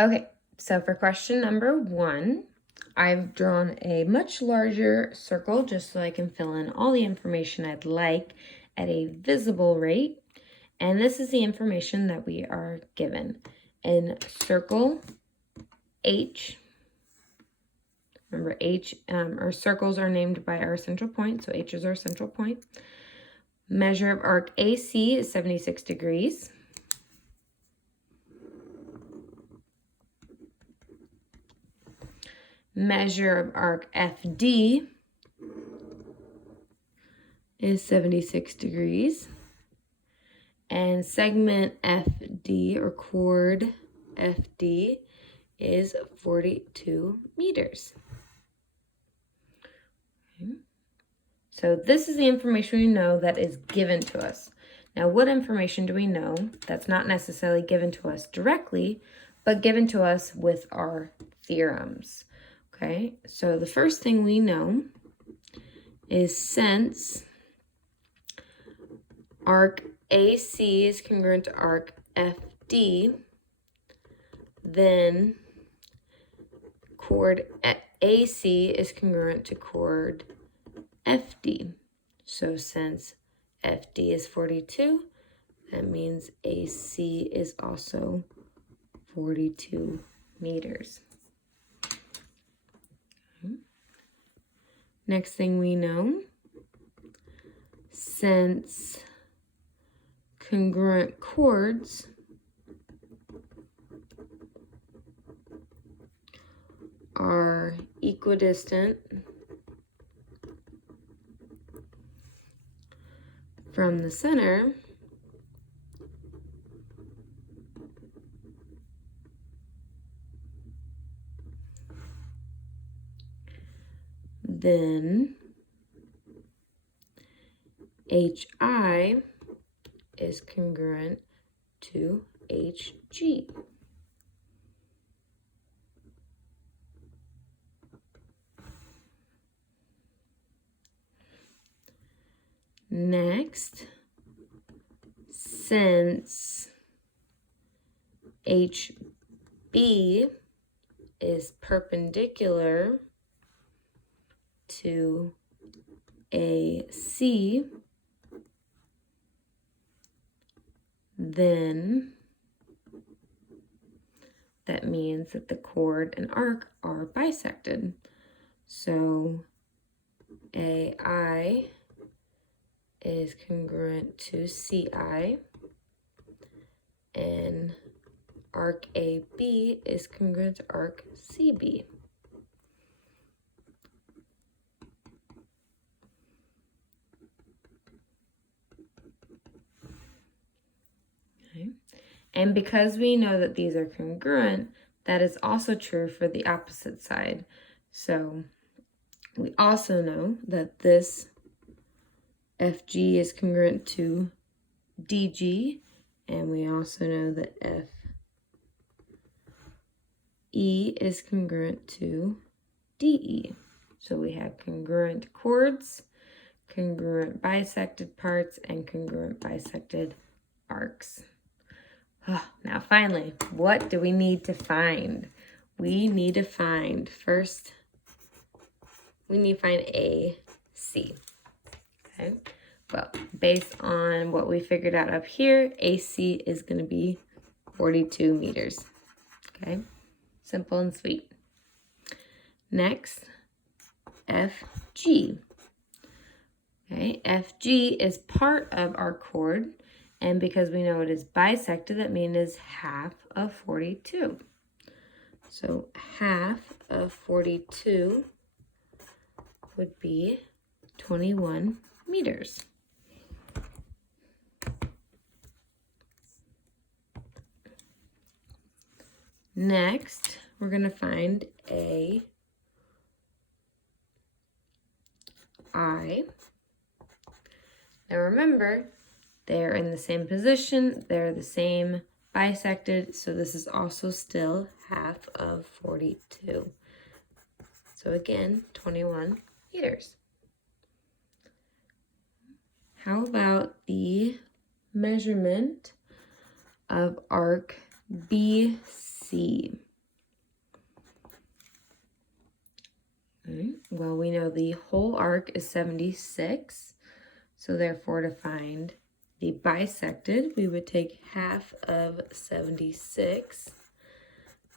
Okay, so for question number 1, I've drawn a much larger circle just so I can fill in all the information I'd like at a visible rate. And this is the information that we are given. In circle H, remember H, our circles are named by our central point, so H is our central point. Measure of arc AC is 76 degrees. Measure of arc FD is 76 degrees. And segment FD, or chord FD, is 42 meters. Okay. So this is the information we know that is given to us. Now, what information do we know that's not necessarily given to us directly, but given to us with our theorems? Okay, so the first thing we know is since arc AC is congruent to arc FD, then chord AC is congruent to chord FD. So since FD is 42, that means AC is also 42 meters. Okay. Next thing we know, since congruent chords are equidistant from the center, then HI is congruent to HG. Next, since HB is perpendicular to AC, then that means that the chord and arc are bisected. So AI is congruent to CI, and arc AB is congruent to arc CB. Okay. And because we know that these are congruent, that is also true for the opposite side. So we also know that this FG is congruent to DG, and we also know that FE is congruent to DE. So we have congruent chords, congruent bisected parts, and congruent bisected arcs. Now finally, what do we need to find? We need to find first, we need to find AC. Okay, well, based on what we figured out up here, AC is going to be 42 meters. Okay, simple and sweet. Next, FG. Okay, FG is part of our chord, and because we know it is bisected, that means it is half of 42. So half of 42 would be 21 meters. Next, we're going to find AI. Now remember, they're in the same position, they're the same bisected, so this is also still half of 42. So again, 21 meters. How about the measurement of arc BC? Okay. Well, we know the whole arc is 76. So therefore, to find the bisected, we would take half of 76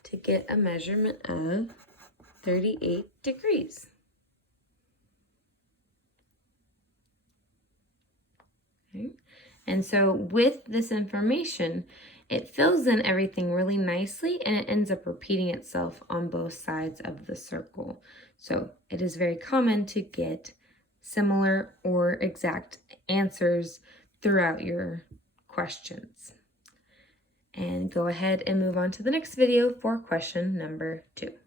to get a measurement of 38 degrees. Okay. And so with this information, it fills in everything really nicely and it ends up repeating itself on both sides of the circle. So it is very common to get similar or exact answers throughout your questions. And go ahead and move on to the next video for question number 2.